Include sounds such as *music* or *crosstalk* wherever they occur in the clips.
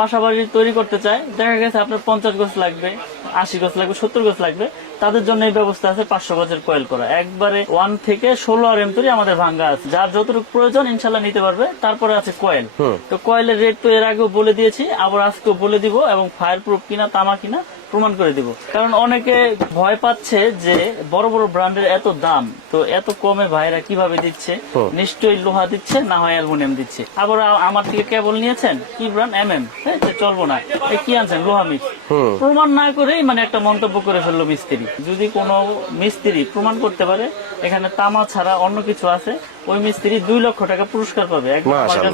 বাসা বাড়ি তৈরি করতে চায় দেখা গেছে আপনার পঞ্চাশ গজ লাগবে আশি গজ লাগবে সত্তর গজ লাগবে। তাদের জন্য এই ব্যবস্থা আছে পাঁচশো গজের কয়েল করা। একবারে ওয়ান থেকে ষোলো আর এম তৈরি আমাদের ভাঙ্গা আছে। যার যতটুকু প্রয়োজন ইনশাল্লাহ নিতে পারবে। তারপরে আছে কয়েল তো কয়েলের রেট তো এর আগেও বলে দিয়েছি আবার আজকেও বলে দিব এবং ফায়ার প্রুফ কিনা তামা কিনা প্রমাণ করে দিব। কারণ অনেকে ভয় পাচ্ছে যে বড় বড় ব্র্যান্ডের এত দাম তো এত কমে ভাইরা কীভাবে দিচ্ছে? নিশ্চয়ই লোহা দিচ্ছে না হয় অ্যালুমিনিয়াম দিচ্ছে। আবার আমার থেকে কেবল নিয়েছেন? কি ব্র্যান্ড? এম এম চলবো না। কি আনছেন? লোহা মিক্স। প্রমাণ না করেই মানে একটা মন্তব্য করে ফেলল মিস্ত্রি। যদি কোনো মিস্ত্রি প্রমাণ করতে পারে এখানে তামা ছাড়া অন্য কিছু আছে ওই মিস্ত্রি দুই লক্ষ টাকা পুরস্কার পাবে। একদম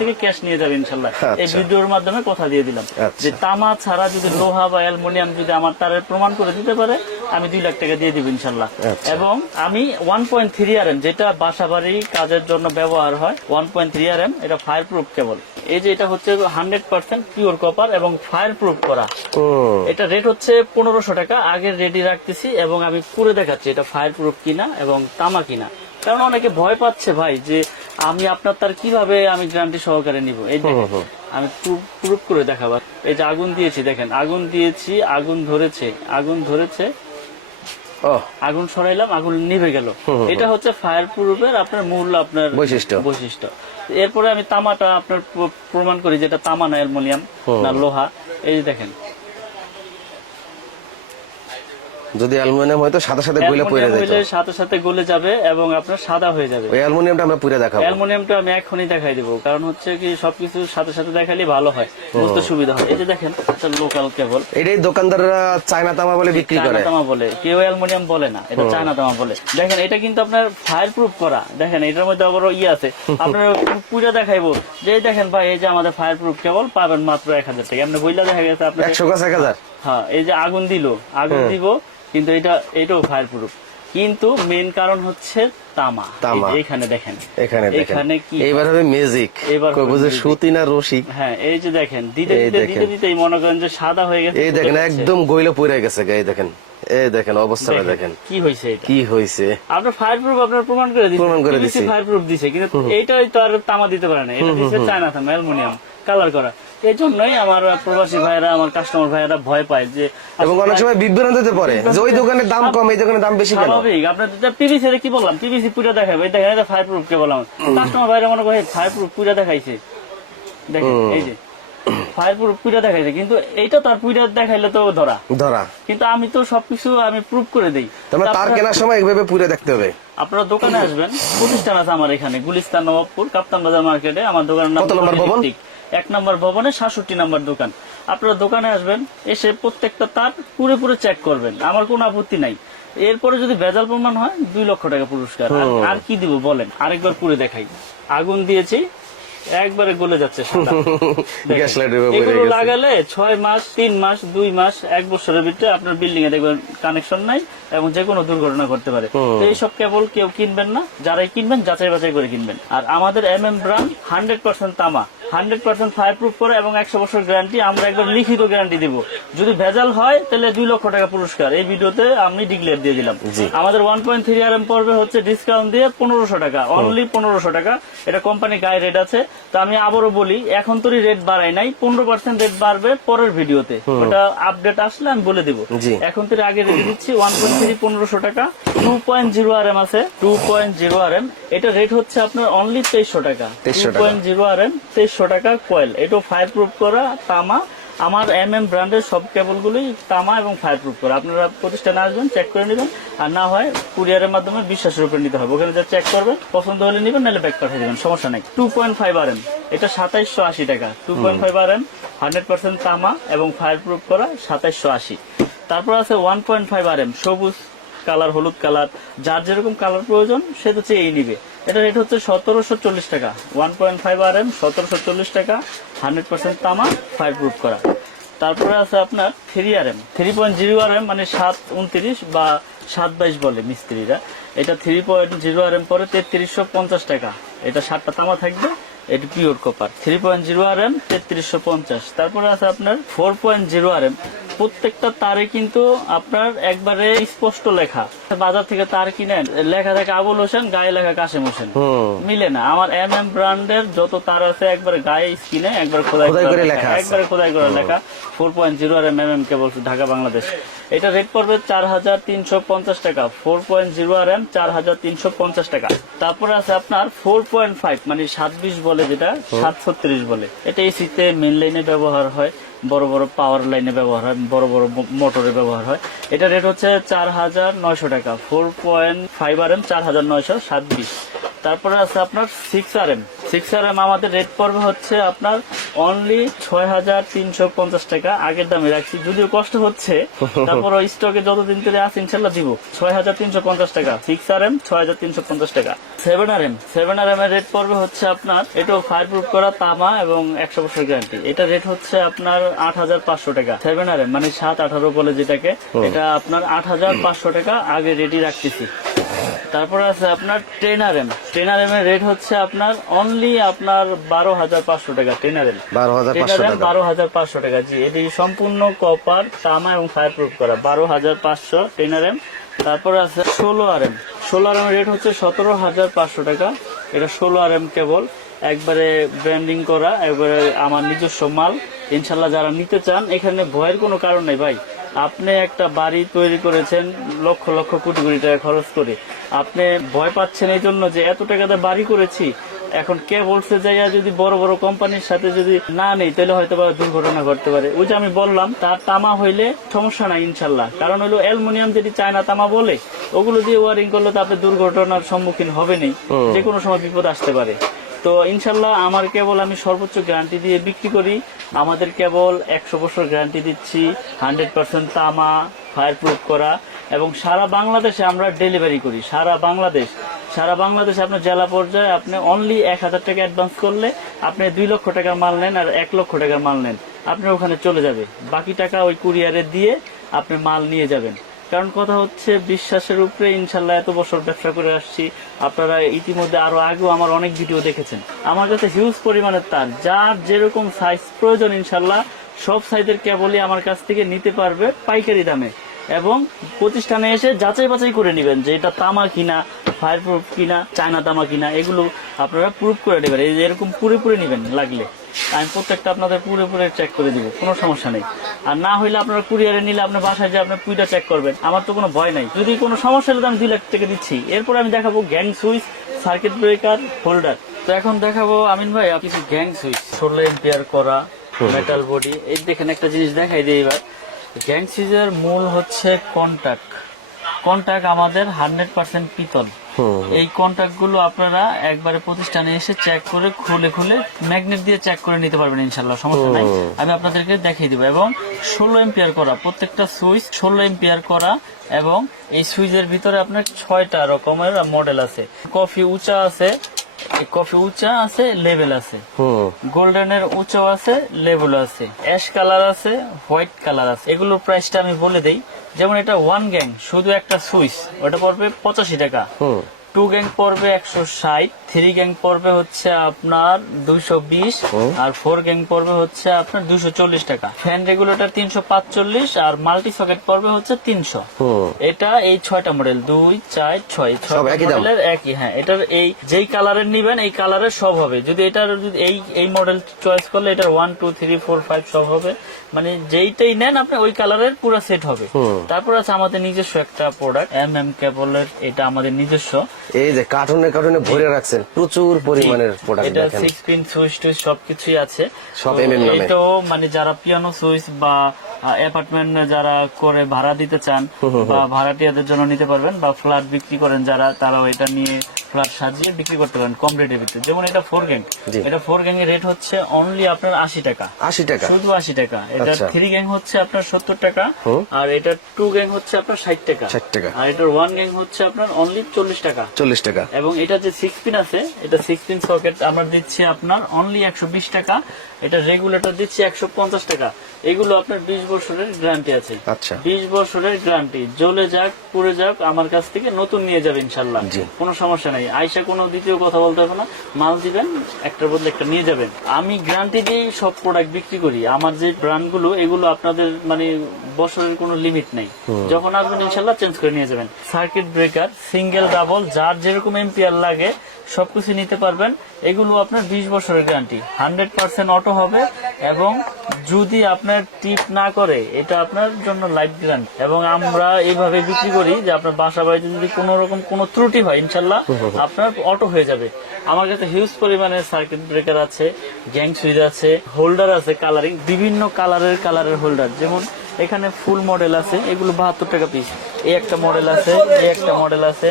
থেকে ক্যাশ নিয়ে যাবে ইনশাল্লাহ এই আচ্ছা। ভিডিওর মাধ্যমে কথা দিয়ে দিলাম। আচ্ছা। যে তামা ছাড়া যদি লোহা বা অ্যালুমিনিয়াম যদি আমার তারের প্রমাণ করে দিতে পারে আমি দুই লাখ টাকা দিয়ে দিব ইনশাল্লাহ আচ্ছা। এবং আমি one point three R M যেটা বাসা বাড়ি কাজের জন্য ব্যবহার হয় one point three R M এটা ফায়ার প্রুফ কেবল এই যে এটা হচ্ছে হান্ড্রেড পার্সেন্ট পিওর কপার এবং ফায়ার প্রুফ করা এটা রেট হচ্ছে পনেরোশো টাকা আগের রেডি রাখতেছি এবং আমি করে দেখাচ্ছি এটা ফায়ার প্রুফ কিনা এবং তামা কিনা। কারণ অনেকে ভয় পাচ্ছে ভাই যে আমি আপনার তার কীভাবে আমি গ্যারান্টি সহকারে নিব? এই আমি প্রুফ করে দেখাবার এই যে আগুন দিয়েছি দেখেন আগুন দিয়েছি আগুন ধরেছে আগুন ধরেছে। ও আগুন সরাইলাম আগুন নিভে গেল। এটা হচ্ছে ফায়ার প্রুফের আপনার মূল আপনার বৈশিষ্ট্য। বৈশিষ্ট্য। এরপরে আমি তামাটা আপনার প্র- প্রমাণ করি যেটা তামা না অ্যালুমিনিয়াম না লোহা। এই যে দেখেন যদি অ্যালুমিনিয়াম হয়তো সাথে সাথে গলে পড়ে যেত হইলে সাথে সাথে গলে যাবে এবং আপনার সাদা হয়ে যাবে। ওই অ্যালুমিনিয়ামটা আমরা পুরে দেখাবো। অ্যালুমিনিয়ামটা আমি এখনই দেখাই দেবো কারণ হচ্ছে কি সবকিছু সাথে সাথে দেখালে ভালো হয় বুঝতে সুবিধা হয়। এই যে দেখেন এটা লোকাল কেবল এটাই দোকানদাররা চায়না তামা বলে বিক্রি করে। চায়না তামা বলে কেউ অ্যালুমিনিয়াম বলে না এটা চায়না তামা বলে। দেখেন এটা কিন্তু আপনার ফায়ার প্রুফ করা। দেখেন এটার মধ্যে আবার ইয়ে আছে। আপনার পূজা দেখাইবো। যে দেখেন ভাই এই যে আমাদের ফায়ার প্রুফ কেবল পাবেন মাত্র এক হাজার টাকা। এমনি বইলা দেখা গেছে আপনার একশো গাছ এক হাজার। হ্যাঁ এই যে আগুন দিল আগুন দিব কিন্তু এটা এটাও ফায়ার প্রুফ কিন্তু মেন কারণ হচ্ছে তামা। তামা। এখানে দেখেন। এখানে এখানে কি এইবার হবে ম্যাজিক এবার বুঝে সুতি না রশি? হ্যাঁ এই যে দেখেন দিতে এই দিতে দিতে মনে করেন যে সাদা হয়ে গেছে এই দেখেন একদম গইলে পড়ে গেছে এই দেখেন। এই দেখেন অবস্থাটা দেখেন কি এটা? কি হয়েছে আপনার ফায়ার প্রুফ আপনার প্রমাণ করে দিচ্ছে প্রমাণ করে দিছি। ফায়ার প্রুফ দিছে কিন্তু এইটাই তো আর তামা দিতে পারে না। এটা দিচ্ছে চায়না তামা অ্যালুমিনিয়াম কালার করা। এই জন্যই আমার প্রবাসী ভাইরা আমার কাস্টমার ভাইরা ভয় পায় যে এবং অনেক সময় বিভ্রান্ত হতে পারে যে ওই দোকানের দাম কম এই দোকানের দাম বেশি কেন? স্বাভাবিক। আপনার পিভিসি কি বললাম? পিভিসি পুরো দেখাবে এই দেখেন এটা ফায়ার প্রুফ কে বললাম। কাস্টমার ভাইরা মনে করে ফায়ার প্রুফ পুরো দেখাইছে। দেখেন এই যে ফায়ার প্রুফ পুরো দেখাইছে কিন্তু এইটা তার পুরো দেখাইলে তো ধরা। ধরা। কিন্তু আমি তো সবকিছু আমি প্রুফ করে দিই। তোমরা তার কেনার সময় এইভাবে পুরে দেখতে হবে। আপনারা দোকানে আসবেন প্রতিষ্ঠান আছে আমার এখানে গুলিস্তান নবাবপুর কাপ্তান বাজার মার্কেটে আমার দোকানের নাম কত নম্বর ভবন? এক নম্বর ভবনে সাতষট্টি নম্বর দোকান। আপনারা দোকানে আসবেন এসে প্রত্যেকটা তার পুরে পুরো চেক করবেন। আমার কোনো আপত্তি নাই। এরপরে যদি ভেজাল প্রমাণ হয় দুই লক্ষ টাকা পুরস্কার। আর- কি দিব বলেন? আরেকবার পুরে দেখাই। আগুন দিয়েছি একবারে গলে যাচ্ছে *laughs* এগুলো লাগালে ছয় মাস তিন মাস দুই মাস এক বছরের ভিতরে আপনার বিল্ডিং এ দেখবেন কানেকশন নাই এবং যে কোনো দুর্ঘটনা ঘটতে পারে। তো এইসব কেবল কেউ কিনবেন না। যারাই কিনবেন যাচাই বাছাই করে কিনবেন। আর আমাদের M M brand hundred percent তামা। হান্ড্রেড পার্সেন্ট ফায়ার প্রুফ করে এবং একশো বছর গ্যারান্টি আমরা একবার লিখিত গ্যারান্টি দিব। যদি ভেজাল হয় তাহলে দুই লক্ষ টাকা পুরস্কার। এই ভিডিওতে আমি ডিক্লেয়ার দিয়ে দিলাম। আমাদের one point three R M পড়বে হচ্ছে ডিসকাউন্ট দিয়ে পনেরোশো টাকা অনলি পনেরোশো টাকা। এটা কোম্পানি গায়ে রেট আছে। তো আমি আবারও বলি এখন তো রেট বাড়াই নাই পনেরো পার্সেন্ট রেট বাড়বে পরের ভিডিওতে। ওটা আপডেট আসলে আমি বলে দিব। এখন তো আগে রেটে দিচ্ছি ওয়ান পয়েন্ট থ্রি পনেরোশো টাকা। Two point zero R M আছে two point zero R M এটা রেট হচ্ছে আপনার অনলি তেইশশো টাকা। 2300 two point zero R M তেইশশো টাকা কয়েল এটা ফায়ার প্রুফ করা, তামা। আমার এম এম ব্র্যান্ডের সব কেবলগুলি তামা এবং ফায়ার প্রুফ করা। আপনারা প্রতিষ্ঠানে আসবেন চেক করে নেবেন। আর না হয় কুরিয়ারের মাধ্যমে বিশ্বাসের উপরে নিতে হবে। ওখানে যা চেক করবেন, পছন্দ হলে নেবেন, নাহলে ব্যাক পাঠিয়ে দেবেন। সমস্যা নেই। Two point five R M এটা সাতাইশশো আশি টাকা। Two point five R M hundred percent তামা এবং ফায়ার প্রুফ করা, সাতাইশশো আশি। তারপর আছে one point five R M সবুজ কালার, হলুদ কালার, যার যেরকম কালার প্রয়োজন, সে তো চেয়েই নিবে। এটা রেট হচ্ছে সতেরোশো চল্লিশ টাকা। One point five R M সতেরোশো চল্লিশ টাকা হান্ড্রেড পার্সেন্ট তামা ফায়ার প্রুফ করা। তারপরে আছে আপনার three R M three point zero R M মানে সাত উনত্রিশ বা সাত বাইশ বলে মিস্ত্রিরা। এটা three point zero R M পরে তেত্রিশশো পঞ্চাশ টাকা। এটা সাতটা তামা থাকবে। এটি pure copper three point zero R M তেত্রিশশো পঞ্চাশ। তারপরে আছে আপনার four point zero R M প্রত্যেকটা তারে কিন্তু আপনার একবারে স্পষ্ট লেখা। বাজার থেকে তার কিনেন লেখা থাকে আবুল হোসেন গায়ে লেখা কাশেম হোসেন। মিলে না। আমার এম এম ব্র্যান্ডের যত তার আছে একবারে গায়ে স্কিনে একবার খোদাই করে লেখা। একবারে খোদাই করা লেখা। Four point zero R M M cable Dhaka Bangladesh. এটা রেট পড়বে চার হাজার তিনশো পঞ্চাশ টাকা। Four point zero R M চার হাজার তিনশো পঞ্চাশ টাকা। তারপরে আছে আপনার ফোর পয়েন্ট ফাইভ মানে সাত বিশ বলে যেটা সাত ছত্রিশ বলে। এটা এসিতে মেন লাইনে ব্যবহার হয় বড় বড় পাওয়ার লাইনে ব্যবহার হয় বড় বড় মোটরে ব্যবহার হয়। এটা রেট হচ্ছে চার হাজার নয়শো টাকা four point five R M চার হাজার নয়শো সাত বিশ তারপরে আছে আপনার six R M six R M আমাদের রেট পড়বে হচ্ছে আপনার অনলি ছয় হাজার তিনশো পঞ্চাশ টাকা আগের দামে রাখছি। যদিও কষ্ট হচ্ছে *laughs* তারপর স্টকে যতদিন ধরে আছে ইনশাল্লাহ দিব। ছয় হাজার তিনশো পঞ্চাশ টাকা সিক্স আর এম ছয় হাজার তিনশো পঞ্চাশ টাকা। Seven R M seven R M এর রেট পড়বে হচ্ছে আপনার এটাও ফায়ার প্রুফ করা তামা এবং একশো বছর গ্যারান্টি এটা রেট হচ্ছে আপনার আট হাজার পাঁচশো টাকা। সেভেন আর এম মানে সাত আঠারো বলে যেটাকে এটা আপনার আট হাজার পাঁচশো টাকা আগে রেডি রাখতেছি। তারপরে আছে আপনার ট্রেনার এম ট্রেনার এম এর রেট হচ্ছে আপনার অনলি আপনার বারো হাজার পাঁচশো টাকা ট্রেনার এম বারো হাজার বারো হাজার পাঁচশো টাকা জি। এটি সম্পূর্ণ কপার তামা এবং ফায়ার প্রুফ করা। বারো হাজার পাঁচশো ট্রেনার এম তারপরে আছে ষোলো আর এম ষোলো আর এম রেট হচ্ছে সতেরো হাজার পাঁচশো টাকা। এটা ষোলো আর এম কেবল। একবারে ব্র্যান্ডিং করা একবারে আমার নিজস্ব মাল। ইনশাল্লাহ যারা নিতে চান এখানে ভয়ের কোনো কারণ নেই ভাই। আপনি একটা বাড়ি তৈরি করেছেন লক্ষ লক্ষ কোটি কোটি টাকা খরচ করে। আপনি ভয় পাচ্ছেন এই জন্য যে এত টাকাতে বাড়ি করেছি এখন কে বলছে যাইয়া যদি বড় বড় কোম্পানির সাথে যদি না নেই তাহলে হয়তো বা দুর্ঘটনা ঘটতে পারে। ওই যে আমি বললাম তার তামা হইলে সমস্যা নাই ইনশাল্লাহ। কারণ হলো অ্যালুমিনিয়াম যেটি চায়না তামা বলে ওগুলো দিয়ে ওয়ারিং করলে তো আপনি দুর্ঘটনার সম্মুখীন হবেনই। যে কোনো সময় বিপদ আসতে পারে। তো ইনশাল্লাহ আমার কেবল আমি সর্বোচ্চ গ্যারান্টি দিয়ে বিক্রি করি। আমাদের কেবল একশো বছর গ্যারান্টি দিচ্ছি হান্ড্রেড পার্সেন্ট তামা ফায়ার প্রুফ করা এবং সারা বাংলাদেশে আমরা ডেলিভারি করি, সারা বাংলাদেশ। সারা বাংলাদেশে আপনার জেলা পর্যায়ে আপনি অনলি এক হাজার টাকা অ্যাডভান্স করলে আপনি দুই লক্ষ টাকার মাল নেন আর এক লক্ষ টাকার মাল নেন। আপনার ওখানে চলে যাবে। বাকি টাকা ওই কুরিয়ারে দিয়ে আপনি মাল নিয়ে যাবেন। কারণ কথা হচ্ছে, বিশ্বাসের উপরে ইনশাল্লাহ এত বছর ব্যবসা করে আসছি। আপনারা ইতিমধ্যে আরও আগেও আমার অনেক ভিডিও দেখেছেন। আমার কাছে হিউজ পরিমাণের তার। যার যেরকম সাইজ প্রয়োজন ইনশাল্লাহ, সব সাইজের কেবলই আমার কাছ থেকে নিতে পারবে পাইকারি দামে। এবং প্রতিষ্ঠানে এসে যাচাই বাছাই করে নেবেন যে এটা তামা কিনা ফায়ার প্রুফ কিনা, চায়না তামা কিনা, এগুলো আপনারা প্রুফ করে নেবেন। এই এরকম পুরে পুরে নেবেন লাগলে। আমি প্রত্যেকটা আপনাদের পুরে পুরে চেক করে দিব, কোনো সমস্যা নেই। আর না হইলে আপনারা কুরিয়ারে নিলে আপনার বাসায় যে আপনার পুইটা চেক করবেন আমার তো কোনো ভয় নাই। যদি কোনো সমস্যা হলে আমি দুই লাখ টাকা দিচ্ছি। এরপর আমি দেখাবো gang switch circuit breaker holder তো এখন দেখাবো আমিন ভাই কিছু গ্যাং সুইচ? ষোলো এম্পিয়ার করা মেটাল বডি এই দেখেন একটা জিনিস দেখাই দিই এবার। গ্যাং সুইচের মূল হচ্ছে কন্টাক্ট কন্টাক্ট আমাদের হান্ড্রেড পার্সেন্ট পিতল। এই কন্টাক্টগুলো আপনারা একবারে প্রতিষ্ঠানে এসে চেক করে খুলে খুলে ম্যাগনেট দিয়ে চেক করে নিতে পারবেন ইনশাল্লাহ সমস্যা নাই। আমি আপনাদেরকে দেখিয়ে দিব এবং ষোলো এম্পিয়ার করা প্রত্যেকটা সুইচ ষোলো এম্পিয়ার করা এবং এই সুইচের ভিতরে আপনার ছয়টা রকমের মডেল আছে। কফি উঁচা আছে কফি উঁচা আছে লেভেল আছে। গোল্ডেনের উঁচু আছে লেবুল আছে। অ্যাশ কালার আছে হোয়াইট কালার আছে। এগুলোর প্রাইসটা আমি বলে দেই যেমন এটা ওয়ান গ্যাং শুধু একটা সুইচ ওটা পড়বে পঁচাশি টাকা। টু গ্যাং পড়বে একশো ষাট থ্রি গ্যাং পড়বে হচ্ছে আপনার দুইশো বিশ আর ফোর গ্যাং পড়বে হচ্ছে আপনার দুইশো চল্লিশ টাকা। ফ্যান রেগুলেটর তিনশো পাঁচচল্লিশ আর মাল্টি সকেট পড়বে হচ্ছে তিনশো। এটা এই ছয়টা মডেল দুই চার ছয়। ছয় একই মডেলের একই হ্যাঁ এটার এই যেই কালারের নিবেন এই কালারের সব হবে। যদি এটার যদি এই এই মডেল চয়েস করলে এটার one two three four five সব হবে। মানে যেইটাই নেন আপনি ওই কালারের পুরো সেট হবে। তারপর আছে আমাদের নিজস্ব একটা প্রোডাক্ট এম এম কেবলের এটা আমাদের নিজস্ব। এই যে কার্টুনে কার্টুনে ভরে রাখছেন প্রচুর পরিমাণের প্রোডাক্ট এটা সিক্স পিন সুইচ টুইচ সবকিছুই আছে। সব তো MM নামে। এটাও মানে যারা পিয়ানো সুইচ বা অ্যাপার্টমেন্ট যারা করে ভাড়া দিতে চান বা ভাড়াটিয়াদের জন্য নিতে পারবেন বা ফ্ল্যাট বিক্রি করেন যারা তারাও এটা নিয়ে ফ্ল্যাট সাজিয়ে বিক্রি করতে পারেন কম রেটের ভিতরে। যেমন এটা ফোর গ্যাং এটা ফোর গ্যাং এর রেট হচ্ছে অনলি আপনার আশি টাকা। আশি টাকা। শুধু আশি টাকা। এটা আচ্ছা। থ্রি গ্যাং হচ্ছে আপনার সত্তর টাকা আর এটা টু গ্যাং হচ্ছে আপনার ষাট টাকা। 60 টাকা। আর এটার ওয়ান গ্যাং হচ্ছে আপনার অনলি চল্লিশ টাকা। চল্লিশ টাকা। এবং এটা যে সিক্স পিন আছে এটা সিক্স পিন সকেট আমরা দিচ্ছি আপনার অনলি একশো বিশ টাকা। এটা রেগুলেটর দিচ্ছি একশো পঞ্চাশ টাকা। এগুলো আপনার বিশ বছরের গ্যারান্টি আছে। আচ্ছা। বিশ বছরের গ্যারান্টি জ্বলে যাক পুড়ে যাক আমার কাছ থেকে নতুন নিয়ে যাবে ইনশাল্লাহ। কোনো সমস্যা নাই। আইসা কোনো দ্বিতীয় কথা বলতে হবে না। মাল দিবেন একটার বদলে একটা নিয়ে যাবেন। আমি গ্যারান্টি দিয়ে সব প্রোডাক্ট বিক্রি করি। আমার যে ব্র্যান্ডগুলো এগুলো আপনাদের মানে বছরের কোনো লিমিট নেই। যখন আসবেন ইনশাল্লাহ চেঞ্জ করে নিয়ে যাবেন। সার্কিট ব্রেকার সিঙ্গেল ডাবল যার যেরকম এম্পিয়ার লাগে সবকিছু নিতে পারবেন। এগুলো আপনার বিশ বছরের গ্যারান্টি হান্ড্রেড পার্সেন্ট অটো হবে এবং যদি আপনার টিপ না করে এটা আপনার জন্য লাইফ গ্রান্ট এবং আমরা এইভাবে বিক্রি করি যে আপনার বাসা বাড়িতে যদি কোনো রকম কোনো ত্রুটি হয় ইনশাল্লাহ আপনার অটো হয়ে যাবে। আমার কাছে হিউজ পরিমাণে সার্কিট ব্রেকার আছে গ্যাং সুইচ আছে হোল্ডার আছে কালারিং বিভিন্ন কালারের কালারের হোল্ডার যেমন এখানে ফুল মডেল আছে এগুলো বাহাত্তর টাকা পিস এই একটা মডেল আছে এই একটা মডেল আছে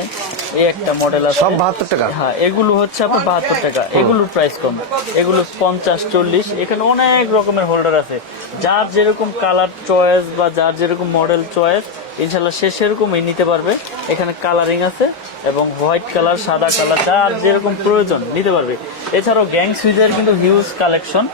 এই একটা মডেল আছে। সব বাহাত্তর টাকা? হ্যাঁ এগুলো হচ্ছে আপনার বাহাত্তর টাকা। এগুলোর প্রাইস কম। এগুলো পঞ্চাশ চল্লিশ এখানে অনেক রকমের হোল্ডার আছে। যার যেরকম কালার চয়েস বা যার যেরকম মডেল চয়েস ইনশাল্লাহ সে সেরকমই নিতে পারবে। এখানে কালারিং আছে এবং হোয়াইট কালার সাদা কালার যার যেরকম প্রয়োজন নিতে পারবে। এছাড়াও গ্যাং সুইজের কিন্তু হিউজ কালেকশন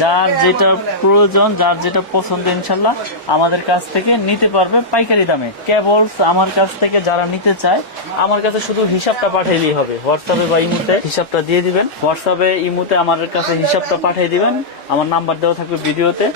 যার যেটা প্রয়োজন, যার যেটা পছন্দ ইনশাল্লাহ আমাদের কাছ থেকে নিতে পারবে পাইকারি দামে। কেবলস আমার কাছ থেকে যারা নিতে চায়, আমার কাছে শুধু হিসাবটা পাঠাইলেই হবে। হোয়াটসঅ্যাপে বা ইমুতে হিসাবটা দিয়ে দিবেন। হোয়াটসঅ্যাপে, ইমুতে আমার কাছে হিসাবটা পাঠিয়ে দিবেন। আমার নাম্বার দেওয়া থাকবে ভিডিওতে।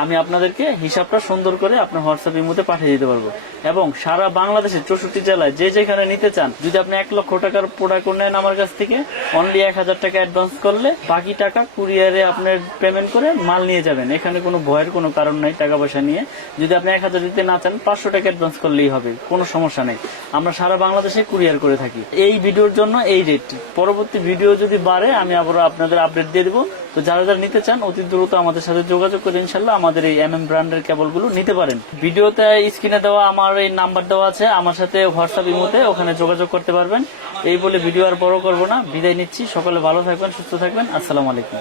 আমি আপনাদেরকে হিসাবটা সুন্দর করে আপনার হোয়াটসঅ্যাপ ইমুতে পাঠিয়ে দিতে পারব। এবং সারা বাংলাদেশের চৌষট্টি জেলায় যে যেখানে নিতে চান, যদি আপনি এক লক্ষ টাকার প্রোডাক্ট নেন আমার কাছ থেকে অনলি এক হাজার টাকা অ্যাডভান্স করলে বাকি টাকা কুরিয়ারে আপনার পেমেন্ট করে মাল নিয়ে যাবেন। এখানে কোনো ভয়ের কোনো কারণ নাই টাকা পয়সা নিয়ে। যদি আপনি এক হাজার দিতে না চান, পাঁচশো টাকা অ্যাডভান্স করলেই হবে, কোনো সমস্যা নেই। আমরা সারা বাংলাদেশে কুরিয়ার করে থাকি। এই ভিডিওর জন্য এই রেট পরবর্তী ভিডিও যদি বাড়ে, আমি আবার আপনাদের আপডেট দিয়ে দেবো। তো যারা যারা নিতে চান, অতি দ্রুত আমাদের সাথে যোগাযোগ করে, ইনশাল্লাহ আমাদের এই এম এম ব্র্যান্ডের কেবলগুলো নিতে পারেন। ভিডিওতে স্ক্রিনে দেওয়া আমার এই নাম্বার দেওয়া আছে, আমার সাথে হোয়াটসঅ্যাপ ইমোতে ওখানে যোগাযোগ করতে পারবেন। এই বলে ভিডিও আর বড় করব না। বিদায় নিচ্ছি। সকলে ভালো থাকবেন, সুস্থ থাকবেন। আসসালামু আলাইকুম।